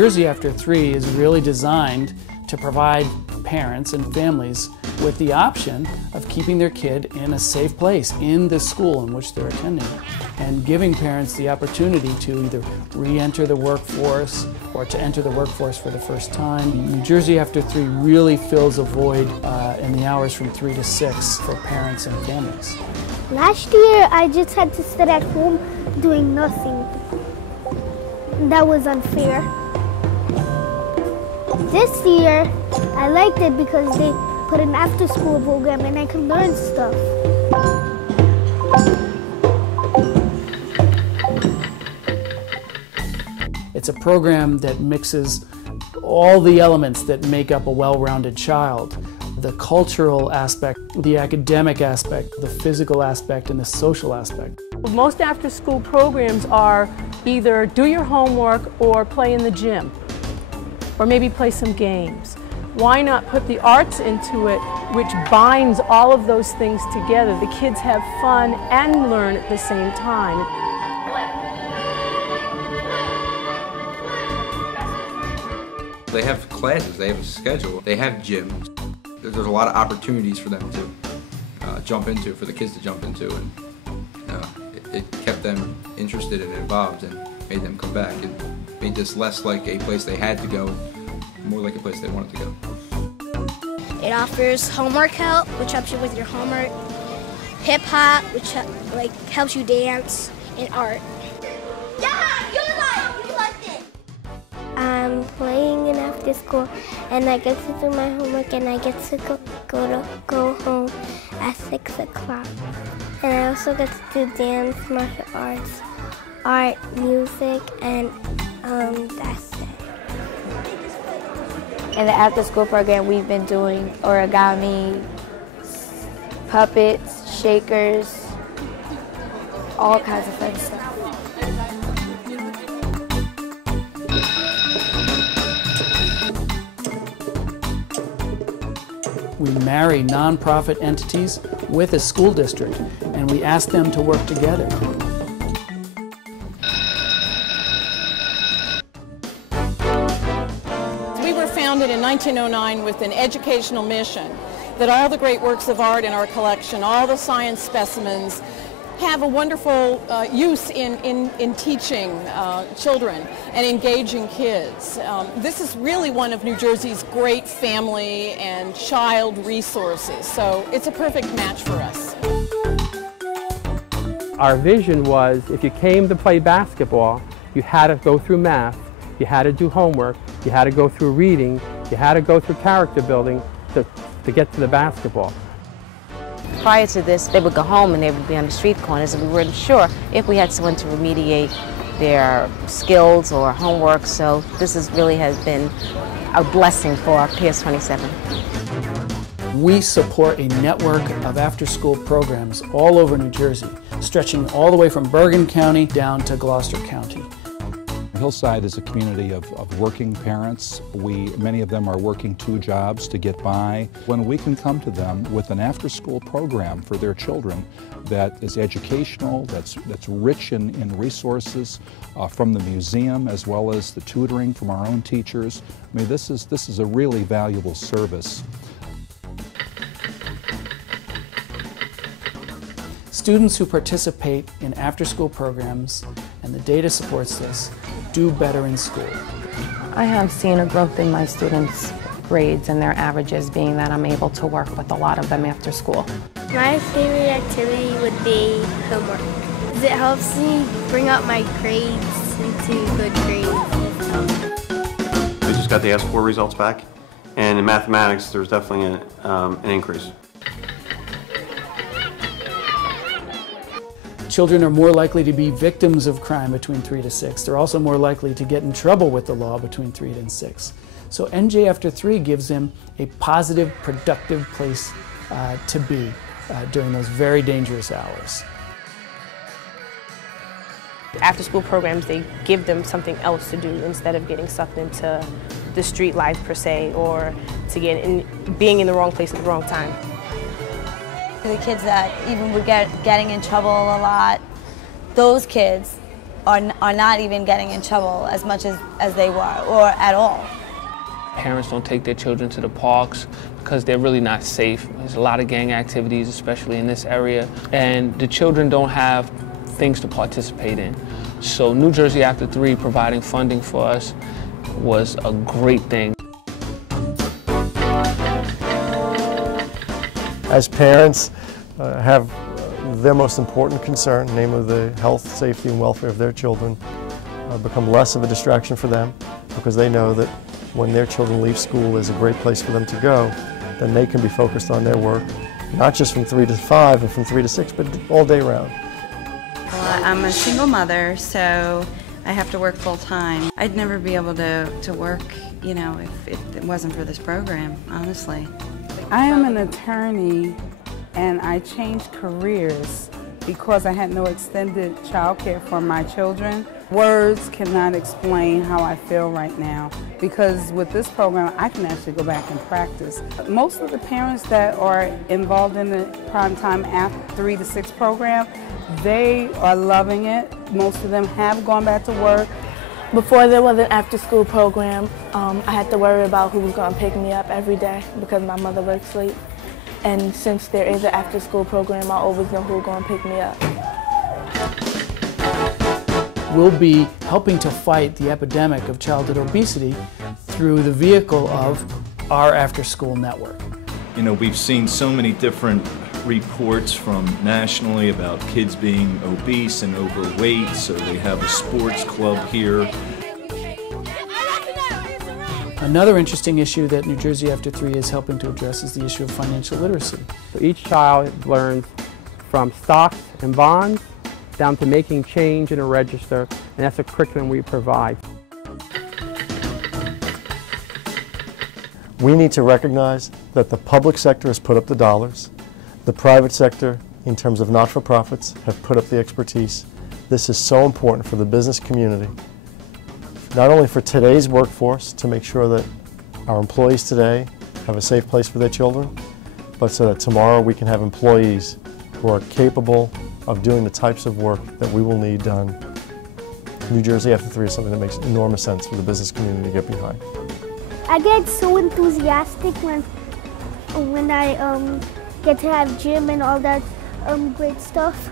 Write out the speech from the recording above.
Jersey After 3 is really designed to provide parents and families with the option of keeping their kid in a safe place in the school in which they're attending, and giving parents the opportunity to either re-enter the workforce or to enter the workforce for the first time. New Jersey After 3 really fills a void in the hours from 3 to 6 for parents and families. Last year, I just had to sit at home doing nothing. That was unfair. This year, I liked it because they put an after-school program and I could learn stuff. It's a program that mixes all the elements that make up a well-rounded child. The cultural aspect, the academic aspect, the physical aspect, and the social aspect. Most after-school programs are either do your homework or play in the gym, or maybe play some games. Why not put the arts into it, which binds all of those things together? The kids have fun and learn at the same time. They have classes, they have a schedule, they have gyms. There's a lot of opportunities for them to jump into, for the kids to jump into, and it kept them interested and involved and made them come back. It made this less like a place they had to go, more like a place they wanted to go. It offers homework help, which helps you with your homework, hip hop, which helps you dance, and art. Yeah, you liked it. I'm playing in after school, and I get to do my homework, and I get to go home at 6 o'clock. And I also get to do dance, martial arts, art, music, and that's it. In the after-school program, we've been doing origami, puppets, shakers, all kinds of fun stuff. We marry nonprofit entities with a school district, and we ask them to work together. We were founded in 1909 with an educational mission that all the great works of art in our collection, all the science specimens, have a wonderful use in teaching children and engaging kids. This is really one of New Jersey's great family and child resources, so it's a perfect match for us. Our vision was if you came to play basketball, you had to go through math, you had to do homework, you had to go through reading, you had to go through character building to get to the basketball. Prior to this, they would go home and they would be on the street corners, and we weren't sure if we had someone to remediate their skills or homework, so this really has been a blessing for PS 27. We support a network of after-school programs all over New Jersey, stretching all the way from Bergen County down to Gloucester County. Hillside is a community of working parents. Many of them are working 2 jobs to get by. When we can come to them with an after-school program for their children that is educational, that's rich in resources from the museum as well as the tutoring from our own teachers, I mean, this is a really valuable service. Students who participate in after-school programs, and the data supports this, do better in school. I have seen a growth in my students' grades and their averages, being that I'm able to work with a lot of them after school. My favorite activity would be homework. It helps me bring up my grades into good grades. We just got the S4 results back, and in mathematics there's definitely an increase. Children are more likely to be victims of crime between 3 to 6. They're also more likely to get in trouble with the law between 3 and 6. So NJ After 3 gives them a positive, productive place to be during those very dangerous hours. After school programs, they give them something else to do instead of getting sucked into the street life per se, or to being in the wrong place at the wrong time. The kids that even were getting in trouble a lot, those kids are not even getting in trouble as much as they were, or at all. Parents don't take their children to the parks because they're really not safe. There's a lot of gang activities, especially in this area, and the children don't have things to participate in. So New Jersey After 3 providing funding for us was a great thing. As parents have their most important concern, namely the health, safety, and welfare of their children, become less of a distraction for them because they know that when their children leave school, there's a great place for them to go, then they can be focused on their work, not just from 3 to 5 and from 3 to 6, but all day round. Well, I'm a single mother, so I have to work full time. I'd never be able to work, you know, if it wasn't for this program, honestly. I am an attorney, and I changed careers because I had no extended childcare for my children. Words cannot explain how I feel right now, because with this program I can actually go back and practice. Most of the parents that are involved in the Primetime After 3 to 6 program, they are loving it. Most of them have gone back to work. Before there was an after-school program, I had to worry about who was going to pick me up every day because my mother works late. And since there is an after-school program, I always know who's going to pick me up. We'll be helping to fight the epidemic of childhood obesity through the vehicle of our after-school network. You know, we've seen so many different reports from nationally about kids being obese and overweight, so they have a sports club here. Another interesting issue that New Jersey After 3 is helping to address is the issue of financial literacy. So each child learns from stocks and bonds down to making change in a register, and that's a curriculum we provide. We need to recognize that the public sector has put up the dollars. The private sector, in terms of not-for-profits, have put up the expertise. This is so important for the business community, not only for today's workforce to make sure that our employees today have a safe place for their children, but so that tomorrow we can have employees who are capable of doing the types of work that we will need done. New Jersey After 3 is something that makes enormous sense for the business community to get behind. I get so enthusiastic when I get to have gym and all that great stuff.